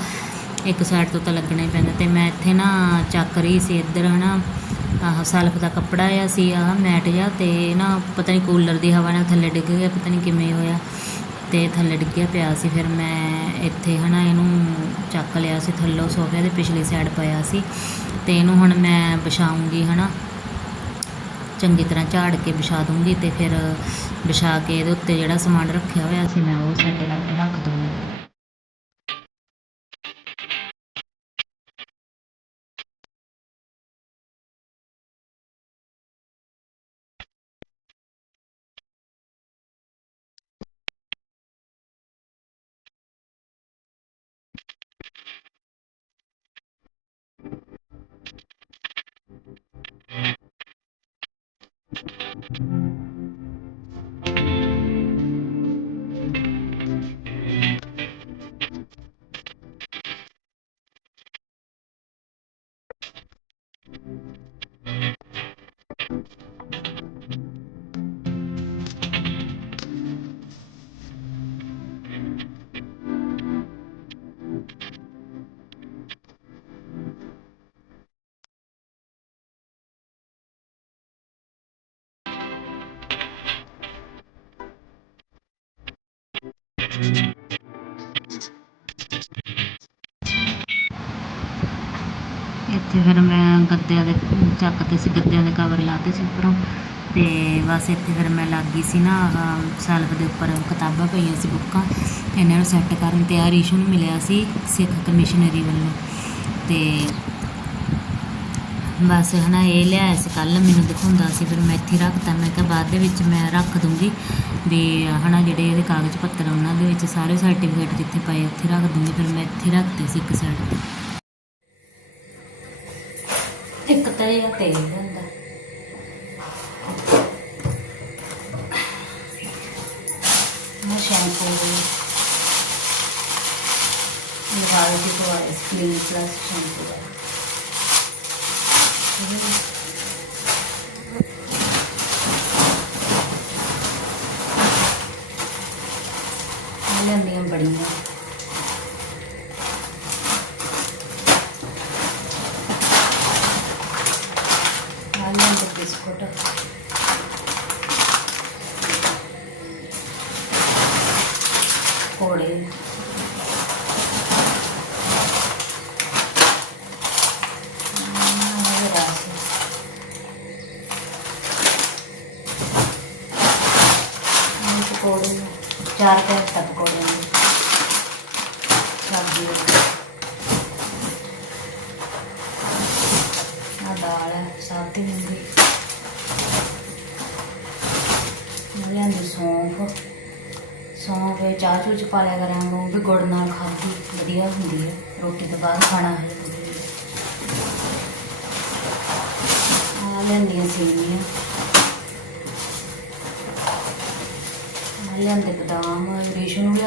ਇੱਕ ਸਾਈਡ ਤੋਂ ਤਾਂ ਲੱਗਣਾ ਹੀ ਪੈਂਦਾ, ਤੇ ਮੈਂ ਇੱਥੇ ਨਾ ਚੱਕ ਰਹੀ ਸੀ ਇੱਧਰ ਹਨਾ, ਆਹ ਸਲਫ ਦਾ ਕੱਪੜਾ ਆ ਸੀ ਆਹ ਮੈਟ ਜਿਹਾ, ਤੇ ਨਾ ਪਤਾ ਨਹੀਂ ਕੂਲਰ ਦੀ ਹਵਾ ਨਾਲ ਥੱਲੇ ਡਿੱਗ ਗਿਆ, ਪਤਾ ਨਹੀਂ ਕਿਵੇਂ ਹੋਇਆ। ਤੇ ਥੱਲੇ ਡਿੱਗਿਆ ਪਿਆ ਸੀ, ਫਿਰ ਮੈਂ ਇੱਥੇ ਹਨਾ ਇਹਨੂੰ ਚੱਕ ਲਿਆ ਸੀ, ਥੱਲੋਂ ਸੋਫੇ ਦੇ ਪਿਛਲੀ ਸਾਈਡ ਪਿਆ ਸੀ ਤੇ ਇਹਨੂੰ ਹੁਣ ਮੈਂ ਵਿਛਾਉਂਗੀ ਹਨਾ। ਚੰਗੀ ਤਰ੍ਹਾਂ ਝਾੜ ਕੇ ਵਿਛਾ ਦੂੰਗੀ ਤੇ ਫਿਰ ਵਿਛਾ ਕੇ ਇਹਦੇ ਉੱਤੇ ਜਿਹੜਾ ਸਮਾਨ ਰੱਖਿਆ ਹੋਇਆ ਸੀ, ਮੈਂ ਉਹ ਸੈੱਟ ਰੱਖ ਦੂੰਗੀ ਇੱਥੇ ਫਿਰ ਮੈਂ ਗੱਦਿਆਂ ਦੇ ਚੱਕਤੇ ਸੀ, ਗੱਦਿਆਂ ਦੇ ਕਵਰ ਲਾਤੇ ਸੀ ਉੱਪਰੋਂ। ਤੇ ਬਸ ਇੱਥੇ ਫਿਰ ਮੈਂ ਲੱਗ ਗਈ ਸੀ ਨਾ ਸੈਲਫ ਦੇ ਉੱਪਰ ਕਿਤਾਬਾਂ ਪਈਆਂ ਸੀ ਬੁੱਕਾਂ। ਇਹਨਾਂ ਨੂੰ ਸੈੱਟ ਕਰਨ ਤੇ ਆ ਰੀਸ਼ੂ ਨੂੰ ਮਿਲਿਆ ਸੀ ਸਿੱਖ ਕਮਿਸ਼ਨਰੀ ਵੱਲੋਂ। ਤੇ ਬਸ ਹਨਾ, ਇਹ ਲਿਆਇਆ ਸੀ ਕੱਲ ਮੈਨੂੰ ਦਿਖਾਉਂਦਾ ਸੀ, ਫਿਰ ਮੈਂ ਇੱਥੇ ਰੱਖਤਾ। ਮੈਂ ਕਿਹਾ ਬਾਅਦ ਦੇ ਵਿੱਚ ਮੈਂ ਰੱਖ ਦੂੰਗੀ। ਵੀ ਹਨਾ, ਜਿਹੜੇ ਇਹਦੇ ਕਾਗਜ਼ ਪੱਤਰ ਉਹਨਾਂ ਦੇ ਵਿੱਚ ਸਾਰੇ ਸਰਟੀਫਿਕੇਟ ਜਿੱਥੇ ਪਏ, ਉੱਥੇ ਰੱਖ ਦੂੰਗੀ ਫਿਰ ਮੈਂ ਇੱਥੇ ਰੱਖਤੇ ਸੀ ਇੱਕ ਸਾਈਡ ਤੇ। ਇੱਕ ਤਾਂ ਇਹ ਤੇਲ ਹੁੰਦਾ। ਮੈਂ ਸ਼ੈਂਪੂ ਲਗਾਇਆ ਸੀ ਤੋਂ ਕਲੀਨ ਪਲੱਸ ਸ਼ੈਂਪੂ ਦਾ ਲੈਂਦੀਆਂ ਬੜੀਆਂ ਆਲੂ ਦੇ ਬਿਸਕੁਟ ਕੋੜੇ ਪਕੌੜੇ ਚਾਰ ਪੈਕ ਤੱਕ ਪਕੌੜੇ ਸਬਜ਼ੀ ਆ ਦਾਲ ਹੈ ਸਾਥੀ ਹੁੰਦੀ ਦੀ ਸੌਂਫ। ਸੌਂਫ ਇਹ ਚਾਹ ਚੂਚ ਚ ਪਾ ਲਿਆ ਕਰਾਂਗੇ, ਉਹ ਵੀ ਗੁੜ ਨਾਲ ਖਾਧੀ ਵਧੀਆ ਹੁੰਦੀ ਹੈ। ਰੋਟੀ ਤੋਂ ਬਾਅਦ ਖਾਣਾ ਹੈ। ਆ ਲੈਂਦੀਆਂ ਸੇਵੀਆਂ। ਆ ਲਿਆਂਦੇ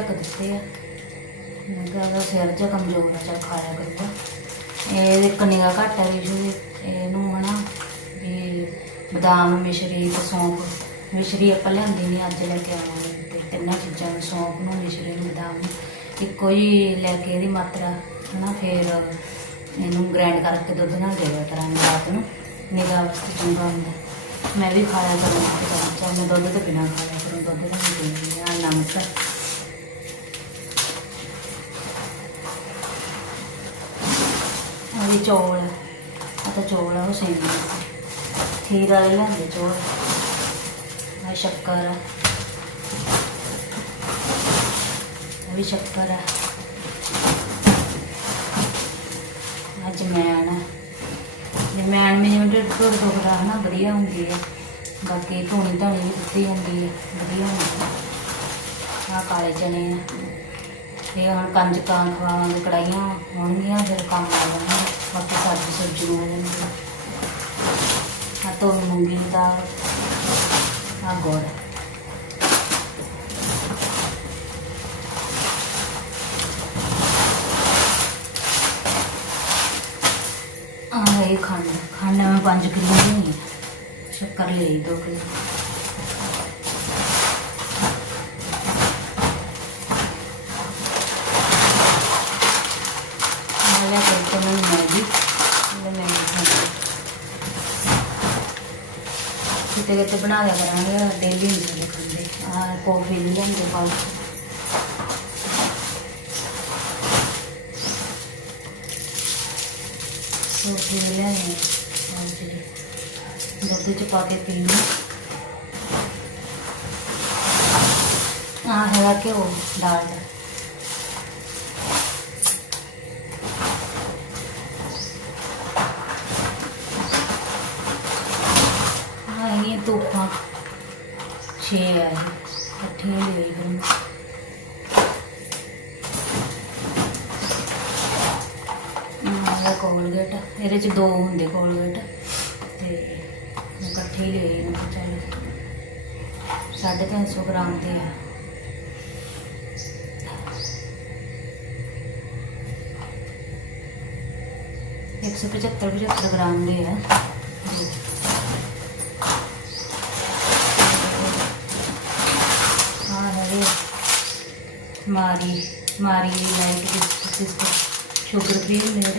ਬਦਾਮ ਦਿੱਤੇ ਆ। ਮੈਂ ਕਿਹਾ ਉਹਦਾ ਸਿਰ ਜਿਹਾ ਕਮਜ਼ੋਰ ਆ ਚਾ ਖਾਇਆ ਕਰੂਗਾ ਇਹ ਇੱਕ ਨਿਗਾ ਘੱਟ ਹੈ ਵੀ ਦੀ, ਇਹਨੂੰ ਹਨਾ ਵੀ ਬਦਾਮ, ਮਿਸ਼ਰੀ ਤੇ ਸੌਂਫ। ਮਿਸ਼ਰੀ ਆਪਾਂ ਲਿਆਂਦੀ ਨਹੀਂ ਅੱਜ ਲੈ ਕੇ ਆਵਾਂਗੇ ਤੇ ਤਿੰਨਾਂ ਚੀਜ਼ਾਂ ਨੂੰ, ਸੌਂਫ ਨੂੰ, ਮਿਸ਼ਰੀ ਨੂੰ, ਬਦਾਮ ਨੂੰ। ਇੱਕੋ ਹੀ ਲੈ ਕੇ ਇਹਦੀ ਮਾਤਰਾ, ਹਨਾ ਫਿਰ ਇਹਨੂੰ ਗ੍ਰਾਈਂਡ ਕਰਕੇ ਦੁੱਧ ਨਾਲ ਦੇ ਦਿਆ ਕਰਾਂਗੇ ਰਾਤ ਨੂੰ। ਨਿਗਾਹ ਵਾਸਤੇ ਚੰਗਾ ਹੁੰਦਾ। ਮੈਂ ਵੀ ਖਾਇਆ ਕਰਾਂ ਚਾਹ ਮੈਂ ਦੁੱਧ ਤੋਂ ਬਿਨਾਂ ਖਾਇਆ ਕਰੂੰ ਦੁੱਧ ਨਾਲ ਨਹੀਂ ਆ ਨਮਕ। ਵੀ ਚੌਲ ਆ। ਤਾਂ ਚੌਲ ਆ ਉਹ ਸੇਮ ਖੀਰ ਵਾਲੇ ਲੈਂਦੇ ਚੌਲ। ਆ ਸ਼ੱਕਰ ਆ। ਵੀ ਸ਼ੱਕਰ ਆ। ਅੱਜ ਜਮੈਣ ਆ। ਜਮੈਣ ਮੇਰੀ ਢਿੱਡ ਢੁੱਡ ਦੁਖਦਾ ਹਨਾ, ਵਧੀਆ ਹੁੰਦੀ ਹੈ ਬਾਕੀ ਧੂਣੀ ਧਾਣੀ ਵੀ ਦਿੱਤੀ ਜਾਂਦੀ ਹੈ ਵਧੀਆ ਹੁੰਦੀ ਆ। ਕਾਲੇ ਚਨੇ ਆ। ਇਹ ਹੁਣ ਕੰਜਕਾਂ ਖਵਾਵਾਂਗੇ ਕੜਾਈਆਂ ਹੋਣਗੀਆਂ, ਫਿਰ ਕੰਮ ਆ ਜਾਣਾ। ਬਾਕੀ ਸਬਜ਼ੀ ਸਬਜ਼ੀ ਹੋ ਜਾਂਦੀ ਆ। ਤੋਂ ਮੂੰਗੀ ਦੀ ਦਾਲ ਆ ਗੁੜ। ਆ ਇਹ ਖੰਡ ਖੰਡ ਮੈਂ 5 ਕਿਲੋ ਲਈ ਹੈ ਸ਼ੱਕਰ ਲਈ 2 ਕਿਲੋ ਆਲਾ ਕਰਤੇ ਮੈਂ ਮੈਗੀ ਇਹ ਮੈਗੀ ਖਾਂਦੀ ਕਿਤੇ ਕਿਤੇ ਬਣਾ ਲਿਆ ਕਰਾਂਗੇ ਡੇਲੀ ਨਹੀਂ ਸਾਡੇ ਖਾਂਦੇ। ਆ ਕੌਫੀ ਵੀ ਲੈਂਦੇ ਬਾਅਦ ਕੌਫੀ ਲੈਣੀ ਹਾਂਜੀ ਦੁੱਧ ਚ ਪਾ ਕੇ ਪੀਣੀ ਆ ਹੈਗਾ ਘਿਓ ਡਾਲ ਦਾ 6 ਆਏ ਅੱਠੀਆਂ ਲਈ ਕੋਲਗੇਟ, ਇਹਦੇ ਚ ਦੋ ਹੁੰਦੇ ਕੋਲਗੇਟ, ਤੇ ਮੈਂ ਇਕੱਠੇ ਹੀ ਲਈ ਮੈਂ ਚੱਲ 350 ਗ੍ਰਾਮ ਦੇ ਆ। ਇੱਕ ਸੌ ਪਚੱਤਰ ਪਚੱਤਰ ਗ੍ਰਾਮ ਦੇ ਆ। മാറി മാറിയില്ലായിട്ട് വിശ്വസിച്ചു ഷുഗർ ഫ്രീ ഉണ്ട്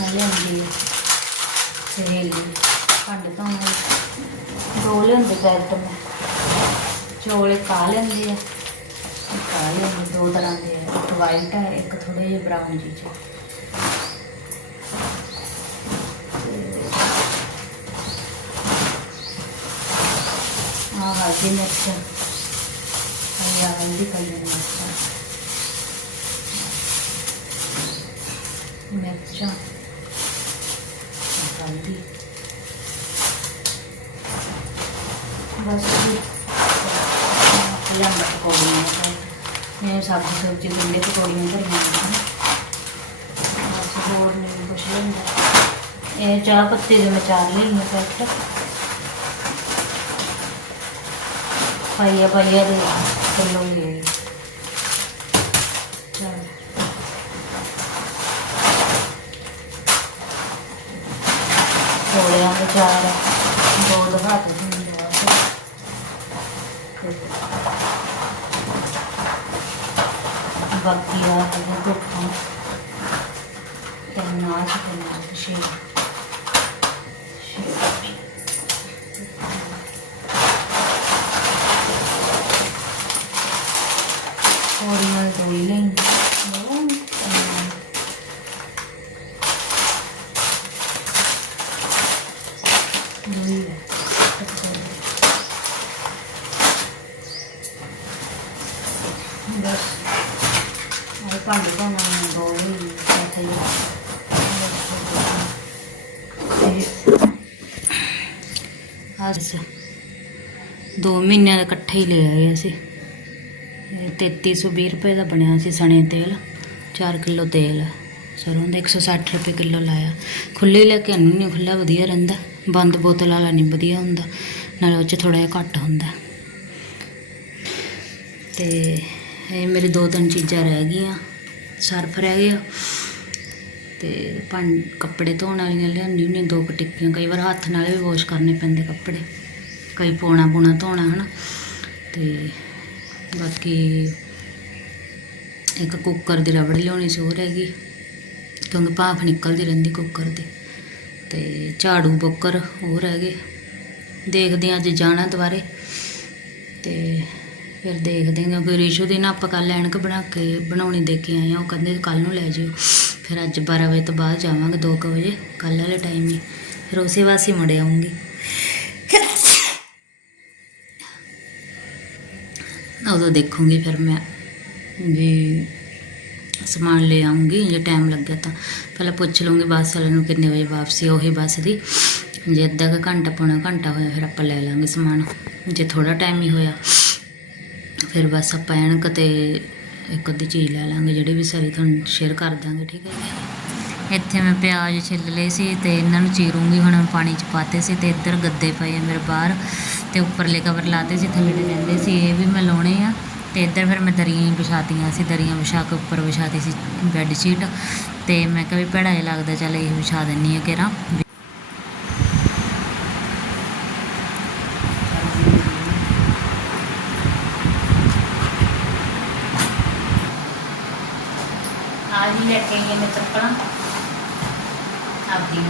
ਮੈਂ ਲੈਂਦੀ ਸਹੇਲੀ ਪੰਡ ਤੋਂ ਦੋ ਲੈਂਦੇ ਪੈਕਟ ਮੈਂ। ਚੋਲੇ ਕਾ ਲੈਂਦੇ ਆ। ਕਾ ਲੈਂਦੇ ਦੋ ਤਰ੍ਹਾਂ ਦੇ ਇੱਕ ਵਾਈਟ ਹੈ ਇੱਕ ਥੋੜੇ ਜਿਹੇ ਬਰਾਊਨ ਜੀ ਚ। ਆ ਹਲਦੀ ਮਿਰਚ। ਹਰੀਆ ਹਲਦੀ ਕਾਲੀ ਮਿਰਚ ਮਿਰਚਾਂ। ਹਲਦੀ ਬਸ ਜੀ। ਲੰਬਾ ਪਕੌੜੀਆਂ ਦਾ ਮੈਂ ਸਬਜ਼ੀ ਸਬਜ਼ੀ ਗੁੰਡੇ ਪਕੌੜੀਆਂ ਧਰੀਆਂ ਨੇ। ਬਸ ਹੋਰ ਨਹੀਂ ਕੁਛ ਲੈਂਦਾ ਇਹ ਚਾਹ ਪੱਤੀ ਦੇ ਮੈਂ ਚਾਰ ਲਈਆਂ ਪੈਕਟ ਪਾਈਆ ਪਾਈਆ ਦੇ ਕਿਲੋ ਹੀ ਹੈ ਚਲ ਥੋੜਿਆਂ ਦੇ ਚਾਰ ਦੋ ਦਫਾ ਤੇ ਹੁੰਦੇ ਆ ਬਾਕੀ ਆ ਇਹ ਧੁੱਪਾਂ ਤੇ ਨਾਚ ਤੇ ਨਾਚ ਸ਼ੇ ਪੌੜੀਆਂ ਦੋ ਹੀ ਲਈ ਦੋ ਹੀ ਲੈ ਬਸ ਆਹ ਭਾਂਡੇ ਧੋਣਾ ਨੂੰ ਦੋ ਹੀ ਇੱਥੇ ਹੀ ਆ ਦੋ ਮਹੀਨਿਆਂ ਦਾ ਇਕੱਠੇ ਹੀ ਲੈ ਆਏ ਅਸੀਂ ਇਹ 3320 ਰੁਪਏ ਦਾ ਬਣਿਆ ਸੀ ਸਣੇ ਤੇਲ 4 ਕਿਲੋ ਤੇਲ। ਸਰੋਂ ਦਾ 160 ਰੁਪਏ ਕਿਲੋ ਲਾਇਆ। ਖੁੱਲੇ ਲੈ ਕੇ ਆਨੂੰ ਨਹੀਂ ਖੁੱਲਾ ਵਧੀਆ ਰਹਿੰਦਾ। ਬੰਦ ਬੋਤਲ ਵਾਲਾ ਨਹੀਂ ਵਧੀਆ ਹੁੰਦਾ, ਨਾਲੇ ਉਹ 'ਚ ਥੋੜਾ ਜਿਹਾ ਘੱਟ ਹੁੰਦਾ। ਤੇ ਇਹ ਮੇਰੇ ਦੋ ਤਿੰਨ ਚੀਜ਼ਾਂ ਰਹਿ ਗਈਆਂ। ਸਰਫ ਰਹਿ ਗਿਆ। ਤੇ ਪੰਜ ਕੱਪੜੇ ਧੋਣ ਵਾਲੀਆਂ ਲਿਆਂਦੀ ਹੁੰਦੀ ਦੋ ਕੁ ਟਿੱਕੀਆਂ। ਕਈ ਵਾਰ ਹੱਥ ਨਾਲ ਵੀ ਵਾਸ਼ ਕਰਨੇ ਪੈਂਦੇ ਕੱਪੜੇ। ਕਈ ਪੋਣਾ ਪੋਣਾ ਧੋਣਾ, ਹਨਾ। ਤੇ ਬਾਕੀ ਇੱਕ ਕੁੱਕਰ ਦੀ ਰਬੜ ਲਿਆਉਣੀ ਸੀ, ਉਹ ਰਹਿ ਗਈ। ਕਿਉਂਕਿ ਭਾਫ ਨਿਕਲਦੀ ਰਹਿੰਦੀ ਕੁੱਕਰ ਦੀ ਤੇ ਝਾੜੂ, ਬੱਕਰ, ਉਹ ਰਹਿ ਗਏ। ਦੇਖਦੇ ਹਾਂ ਅੱਜ ਜਾਣਾ ਦੁਬਾਰੇ। ਤੇ ਫਿਰ ਦੇਖਦੇ ਹਾਂ, ਕਿਉਂਕਿ ਰਿਸ਼ੂ ਦੀ ਨਾ ਆਪਾਂ ਕੱਲ ਐਨਕ ਬਣਾ ਕੇ ਬਣਾਉਣੀ ਦੇ ਕੇ ਆਏ ਆ ਉਹ ਕਹਿੰਦੇ ਕੱਲ ਨੂੰ ਲੈ ਜਿਓ। ਫਿਰ ਅੱਜ 12 ਵਜੇ ਤੋਂ ਬਾਅਦ ਜਾਵਾਂਗੇ 2 ਵਜੇ। ਕੱਲ ਵਾਲੇ ਟਾਈਮ ਹੀ। ਫਿਰ ਉਸੇ ਵਾਸੀ ਮੁੜ ਆਉਂਗੀ ਉਦੋਂ ਦੇਖੂੰਗੀ ਫਿਰ ਮੈਂ ਵੀ ਸਮਾਨ ਲੈ ਆਉਂਗੀ ਜੇ ਟਾਈਮ ਲੱਗਿਆ ਤਾਂ। ਪਹਿਲਾਂ ਪੁੱਛ ਲਵਾਂਗੀ ਬੱਸ ਵਾਲੇ ਨੂੰ ਕਿੰਨੇ ਵਜੇ ਵਾਪਸੀ ਆ ਉਹੀ ਬੱਸ ਦੀ। ਜੇ ਅੱਧਾ ਕੁ ਘੰਟਾ, ਪੌਣਾ ਘੰਟਾ ਹੋਇਆ ਫਿਰ ਆਪਾਂ ਲੈ ਲਾਂਗੇ ਸਮਾਨ। ਜੇ ਥੋੜਾ ਟਾਈਮ ਹੀ ਹੋਇਆ, ਫਿਰ ਬਸ ਆਪਾਂ ਐਨਕ ਤੇ ਇੱਕ ਅੱਧੀ ਚੀਜ਼ ਲੈ ਲਾਂਗੇ ਜਿਹੜੀ ਵੀ ਸਾਰੀ ਤੁਹਾਨੂੰ ਸ਼ੇਅਰ ਕਰ ਦਾਂਗੇ, ਠੀਕ ਹੈ ਇੱਥੇ ਮੈਂ ਪਿਆਜ਼ ਛਿੱਲ ਲਏ ਸੀ ਤੇ ਇਹਨਾਂ ਨੂੰ ਚੀਰੂੰਗੀ ਹੁਣ ਮੈਂ ਪਾਣੀ ਚ ਪਾਤੇ ਸੀ ਤੇ ਇੱਧਰ ਗੱਦੇ ਪਏ ਆ ਮੇਰੇ ਬਾਹਰ ਤੇ ਉੱਪਰਲੇ ਕਵਰ ਲਾਤੇ ਸੀ ਥੱਲੇ ਦੇ ਰਹਿੰਦੇ ਸੀ ਇਹ ਵੀ ਮੈਂ ਲਾਉਣੇ ਆ ਤੇ ਇੱਧਰ ਫਿਰ ਮੈਂ ਦਰੀਆਂ ਹੀ ਵਿਛਾਤੀਆਂ ਸੀ ਦਰੀਆਂ ਵਿਛਾ ਕੇ ਉੱਪਰ ਵਿਛਾਤੀ ਸੀ ਬੈੱਡ ਸ਼ੀਟ ਤੇ ਮੈਂ ਕਿਹਾ ਵੀ ਭੈੜਾ ਜਿਹਾ ਲੱਗਦਾ ਚੱਲ ਇਹ ਵਿਛਾ ਦਿੰਨੀ ਆ ਕਿਰਾਂ आज ही लेके आई मैं ਚੱਪਲਾਂ ਆਪਦੀ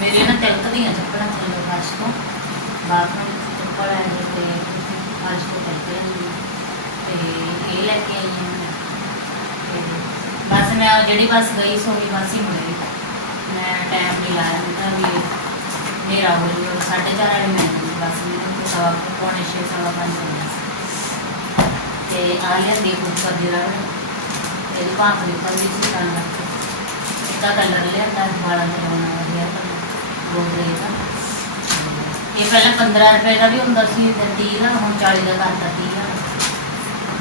ਮੇਰੇ ਨਾ ਤਿਲਕਦੀਆਂ ਚੱਪਲਾਂ ਥੱਲੇ ਫਰਸ਼ ਤੋਂ। ਬਾਥਰੂਮ ਦੀ ਚੱਪਲ ਹੈ ਜੋ ਤੇ ਫਰਸ਼ ਤੋਂ ਤਿਲਕ ਜਾਂਦੀ ਹੈ। ਤੇ ਇਹ ਲੈ ਕੇ ਆਈ ਹਾਂ ਮੈਂ। ਤੇ ਬਸ ਮੈਂ ਉਹ ਜਿਹੜੀ ਬੱਸ ਗਈ ਸੋ ਹੀ ਬੱਸ ਹੀ ਮੁੜ ਗਈ। ਮੈਂ ਟਾਈਮ ਨਹੀਂ ਲਾਇਆ ਹੁੰਦਾ ਵੀ ਮੇਰਾ ਹੋ ਗਿਆ ਸਾਢੇ ਚਾਰ ਵਾਲੀ ਮੈਂ ਗਈ ਪੰਜ ਤੇ ਆ ਲਿਆਂਦੀ ਉੱਪਰ ਜਿਹੜਾ ਇਹਦੀ ਭਾਂਤ ਵੀ ਸੀ ਤਾਂ ਕਰਕੇ। ਕਲਰ ਲਿਆਂਦਾ, ਵਾਲਾਂ ਤੇ ਲਾਉਣਾ। ਵਧੀਆ ਦਾ ਇਹ ਪਹਿਲਾਂ 15 ਰੁਪਏ ਦਾ ਵੀ ਹੁੰਦਾ ਸੀ ਤੇ 30 ਦਾ, ਹੁਣ 40 ਦਾ ਕਰਤਾ 30 ਦਾ।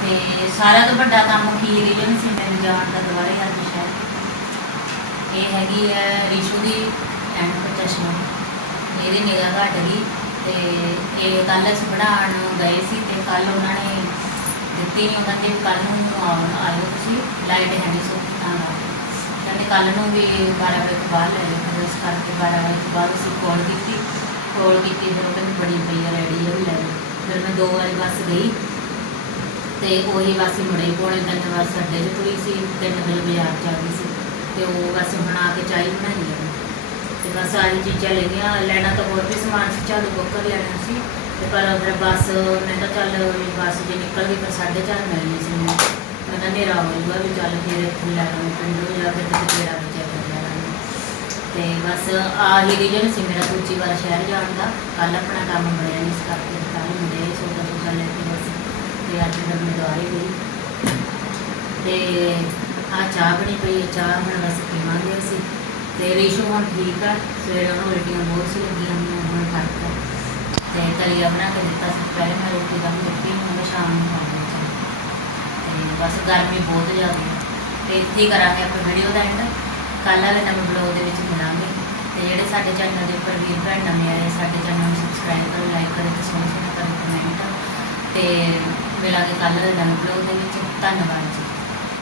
ਤੇ ਸਾਰਿਆਂ ਤੋਂ ਵੱਡਾ ਕੰਮ ਕੀ ਰੀਜਨ ਸੀ ਮੇਰੇ ਜਾਣ ਦਾ ਦੁਬਾਰੇ ਅੱਜ ਸ਼ਾਇਦ ਇਹ ਹੈਗੀ ਹੈ ਰਿਸ਼ੂ ਦੀ ਐਂਡ ਚਸ਼ਮਾ ਇਹਦੀ ਨਿਗਾਹ ਘਟ ਗਈ ਤੇ ਇਹ ਕੱਲ੍ਹ ਅਸੀਂ ਬਣਾਉਣ ਗਏ ਸੀ, ਤੇ ਕੱਲ ਉਹਨਾਂ ਨੇ ਦਿੱਤੀ ਨਹੀਂ ਉਹਨਾਂ ਦੇ ਕੱਲ ਨੂੰ ਆਉਣ ਆਇਓ ਤੁਸੀਂ ਲਾਈਟ ਹੈ ਨਹੀਂ ਸੋ ਤਾਂ ਕਹਿੰਦੇ ਕੱਲ ਨੂੰ ਵੀ 12 ਵਜੇ ਤੋਂ ਬਾਅਦ ਲੈ ਲਿਓ। ਫਿਰ ਇਸ ਕਰਕੇ 12 ਵਜੇ ਤੋਂ ਬਾਅਦ ਅਸੀਂ ਕਾਲ ਕੀਤੀ। ਕਾਲ ਕੀਤੀ ਫਿਰ ਉਹ ਕਹਿੰਦੀ ਬੜੀ ਪਈ ਹੈ ਰੈਡੀ ਹੈ ਵੀ ਲੈ ਲਓ। ਫਿਰ ਮੈਂ ਦੋ ਵਾਰੀ ਬੱਸ ਗਈ ਤੇ ਉਹੀ ਬੱਸ ਮੁੜੇ ਪੌਣੇ ਤਿੰਨ ਵਾਰ ਸਾਡੇ ਚ ਤੁਰੀ ਸੀ, ਤਿੰਨ ਵਜੇ ਬਾਜ਼ਾਰ ਚ ਆ ਗਈ ਸੀ। ਤੇ ਉਹ ਬਸ ਬਣਾ ਕੇ ਚਾਹ ਬਣਾਈ ਹੈ ਤੇ ਬਸ ਸਾਰੀ ਚੀਜ਼ਾਂ ਲੈ ਗਈਆਂ। ਲੈਣਾ ਤਾਂ ਹੋਰ ਵੀ ਸਮਾਨ ਸੀ, ਝਾੜੂ ਬੱਕਰ ਲੈਣਾ ਸੀ। ਤੇ ਪਰ ਫਿਰ ਬੱਸ, ਮੈਂ ਤਾਂ ਚੱਲ ਬੱਸ ਜੇ ਨਿਕਲ ਗਈ ਤਾਂ 4:30 ਮਿਲਣੀ ਸੀ ਮੈਨੂੰ। ਮੈਂ ਤਾਂ ਹਨੇਰਾ ਹੋ ਜਾਊਗਾ ਵੀ ਚੱਲ ਫਿਰ ਇੱਥੇ ਲੈ ਲਾਂਗੇ ਪਿੰਡੋਂ ਜਾ ਕੇ ਤੇ ਤੇਰਾ ਬੱਚਾ ਕਰ ਤੇ ਬਸ ਆਹੀ ਰੀਜਨ ਸੀ ਮੇਰਾ ਦੂਜੀ ਵਾਰ ਸ਼ਹਿਰ ਜਾਣ ਦਾ। ਕੱਲ ਆਪਣਾ ਕੰਮ ਬਣਿਆ ਨਹੀਂ ਇਸ ਕਰਕੇ ਕੱਲ ਮੁੰਡੇ ਸੌਦਾ ਸੌਦਾ ਲੈ ਕੇ ਬਸ ਤੇ ਅੱਜ ਮੈਂ ਗੁਰਦੁਆਰੇ ਗਈ। ਤੇ ਆ ਚਾਹ ਬਣੀ ਪਈ ਹੈ, ਚਾਹ ਹੁਣ ਬਸ ਪੀਵਾਂਗੇ ਅਸੀਂ। ਤੇ ਰੀਸ਼ੂ ਹੁਣ ਠੀਕ ਆ, ਸਵੇਰੇ ਉਹਨੂੰ ਰੋਟੀਆਂ ਬਹੁਤ ਸੀ ਲੱਗੀਆਂ ਹੋਈਆਂ, ਹੁਣ ਫ਼ਰਕ ਆ। ਤੇ ਦਲੀਆ ਬਣਾ ਕੇ ਦਿੱਤਾ ਸੀ, ਪਹਿਲੇ ਮੈਂ ਰੋਟੀ ਦਾ ਮਿੱਟੀ ਹੁਣ ਸ਼ਾਮ ਨੂੰ ਖਾਣੀ ਚਾਹ ਤੇ ਬਸ ਗਰਮੀ ਬਹੁਤ ਜ਼ਿਆਦਾ ਹੈ ਤੇ ਇੱਥੇ ਕਰਾਂਗੇ ਆਪਾਂ ਵੀਡੀਓ ਦਾ ਐਂਡ ਕੱਲ੍ਹ ਵਾਲੇ ਨਵੇਂ ਬਲੌਗ ਦੇ ਵਿੱਚ ਮਿਲਾਂਗੇ। ਤੇ ਜਿਹੜੇ ਸਾਡੇ ਚੈਨਲ ਦੇ ਉੱਪਰ ਵੀਰ ਭੈਣ ਨਵੇਂ ਆਏ, ਸਾਡੇ ਚੈਨਲ ਨੂੰ ਸਬਸਕ੍ਰਾਈਬ ਕਰੋ ਲਾਈਕ ਕਰੋ ਤੇ ਸੋਹਣੇ ਸੋਹਣੇ ਕਰੋ ਕਮੈਂਟ ਤੇ ਮਿਲਾਂਗੇ ਕੱਲ੍ਹ ਵਾਲੇ ਨਵੇਂ ਬਲੌਗ ਦੇ ਵਿੱਚ। ਧੰਨਵਾਦ ਜੀ।